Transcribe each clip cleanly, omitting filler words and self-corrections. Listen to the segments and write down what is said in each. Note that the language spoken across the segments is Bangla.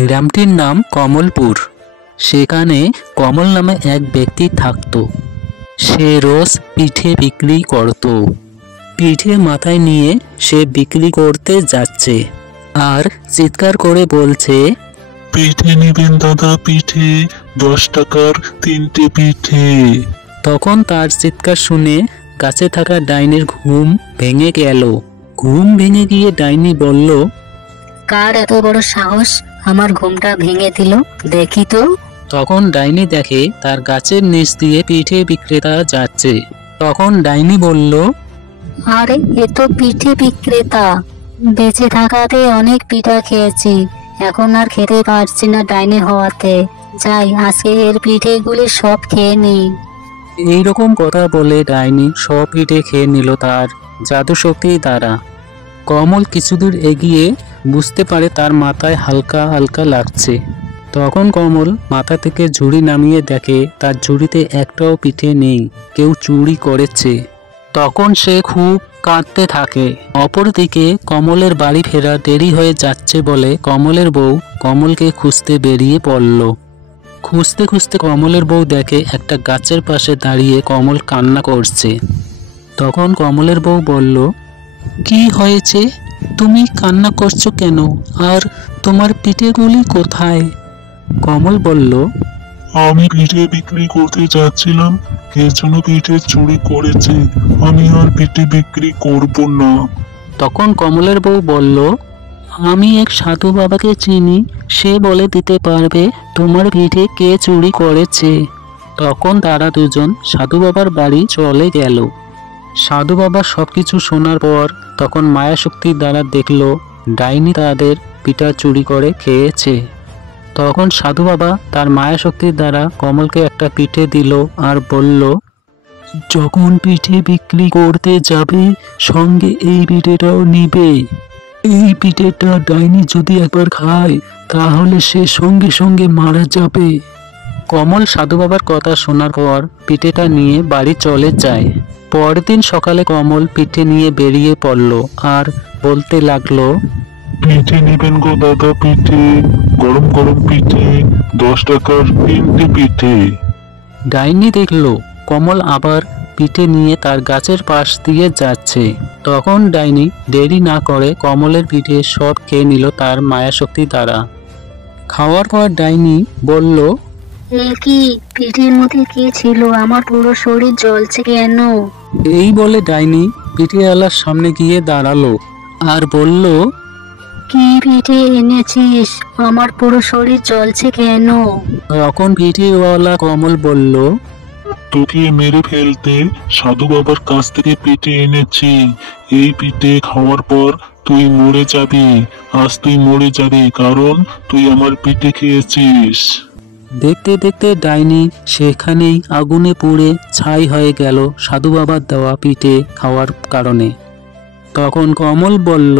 গ্রামটির নাম কমলপুর। সেখানে কমল নামে এক ব্যক্তি থাকত। সে রোজ পিঠে বিক্রি করত। পিঠে মাথায় নিয়ে সে বিক্রি করতে যাচ্ছে আর চিৎকার করে বলছে, পিঠে নেবেন দাদা, পিঠে 10 টাকার 3টে পিঠে। তখন তার চিৎকার শুনে গাছে থাকা ডাইনির ঘুম ভেঙে গেল। ঘুম ভেঙে গিয়ে ডাইনি বলল, কার এত বড় সাহস আমার ঘুমটা ভেঙে দিল, দেখি তো। তখন ডাইনি দেখে তার গাছের নিচ দিয়ে পিঠে বিক্রেতা যাচ্ছে। তখন ডাইনি বলল, আরে এ তো পিঠে বিক্রেতা, বেঁচে থাকাতে অনেক পিঠা খেয়েছি, এখন আর খেতে পারছি না ডাইনি হওয়াতে। যাই, আজকে এর পিঠেগুলি সব খেয়ে নিই। এইরকম কথা বলে ডাইনি সব পিঠে খেয়ে নিল তার জাদু শক্তির দ্বারা। কমল কিছুদূর এগিয়ে বুঝতে পারে তার মাথায় হালকা হালকা লাগছে। তখন কমল মাথা থেকে ঝুড়ি নামিয়ে দেখে তার ঝুড়িতে একটাও পিঠে নেই, কেউ চুরি করেছে। তখন সে খুব কাঁদতে থাকে। অপরদিকে কমলের বাড়ি ফেরা দেরি হয়ে যাচ্ছে বলে কমলের বউ কমলকে খুঁজতে বেরিয়ে পড়ল। খুঁজতে খুঁজতে কমলের বউ দেখে একটা গাছের পাশে দাঁড়িয়ে কমল কান্না করছে। তখন কমলের বউ বলল, কি হয়েছে, তুমি কান্না করছো কেন, আর তোমার পিঠেগুলি কোথায়? কমল বলল, আমি পিঠে বিক্রি করতে যাচ্ছিলাম, কে যেন পিঠে চুরি করেছে, আমি আর পিঠে বিক্রি করব না। তখন কমলের বউ বলল, আমি এক সাধু বাবাকে চিনি, সে বলে দিতে পারবে তোমার পিঠে কে চুরি করেছে। তখন তারা দুজন সাধু বাবার বাড়ি চলে গেল। সাধু বাবা সবকিছু শোনার পর তখন মায়াশক্তির দ্বারা দেখলো ডাইনি তাদের পিঠা চুরি করে খেয়েছে। তখন সাধু বাবা তার মায়াশক্তির দ্বারা কমলকে একটা পিঠে দিল আর বলল, যখন পিঠে বিক্রি করতে যাবে সঙ্গে এই পিঠেটাও নিবে। এই পিঠেটা ডাইনি যদি একবার খায় তাহলে সে সঙ্গে সঙ্গে মারা যাবে। কমল সাধু বাবার কথা শোনার পর পিঠেটা নিয়ে বাড়ি চলে যায়। পরদিন সকালে কমল পিঠে নিয়ে বেরিয়ে পড়ল আর বলতে লাগলো, পিঠে নেবেন গো দাদা, পিঠে গরম গরম পিঠে 10 টাকার 3টে পিঠে। ডাইনি দেখলো কমল আবার পিঠে নিয়ে তার গাছের পাশ দিয়ে যাচ্ছে। তখন ডাইনি দেরি না করে কমলের পিঠে সব খেয়ে নিল তার মায়াশক্তি দ্বারা। খাওয়ার পর ডাইনি বলল, এ কি, পিঠের মধ্যে কি ছিল, আমার পুরো শরীর জ্বলছে কেন? এই বলে ডাইনি পিঠেওয়ালার সামনে গিয়ে দাঁড়ালো আর বলল, কি পিঠে এনেছিস, আমার পুরো শরীর জ্বলছে কেন? তখন পিঠেওয়ালা কমল বলল, তোকে মেরে ফেলতে সাধু বাবার কাছ থেকে পিঠে এনেছি। এই পিঠে খাওয়ার পর তুই মরে যাবি। আজ তুই মরে যাবি, কারণ তুই আমার পিঠে খেয়েছিস। দেখতে দেখতে ডাইনি সেখানেই আগুনে পুড়ে ছাই হয়ে গেল সাধু বাবার দেওয়া পিঠে খাওয়ার কারণে। তখন কমল বলল,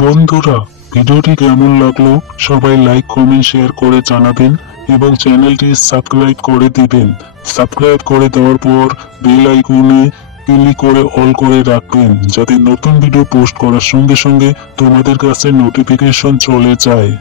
বন্ধুরা, ভিডিওটি কেমন লাগলো সবাই লাইক কমেন্ট শেয়ার করে জানাবেন এবং চ্যানেলটি সাবস্ক্রাইব করে দিবেন। সাবস্ক্রাইব করে দেওয়ার পর বেল আইকনে ক্লিক করে অল করে রাখবেন, যাতে নতুন ভিডিও পোস্ট করার সঙ্গে সঙ্গে তোমাদের কাছে নোটিফিকেশন চলে যায়।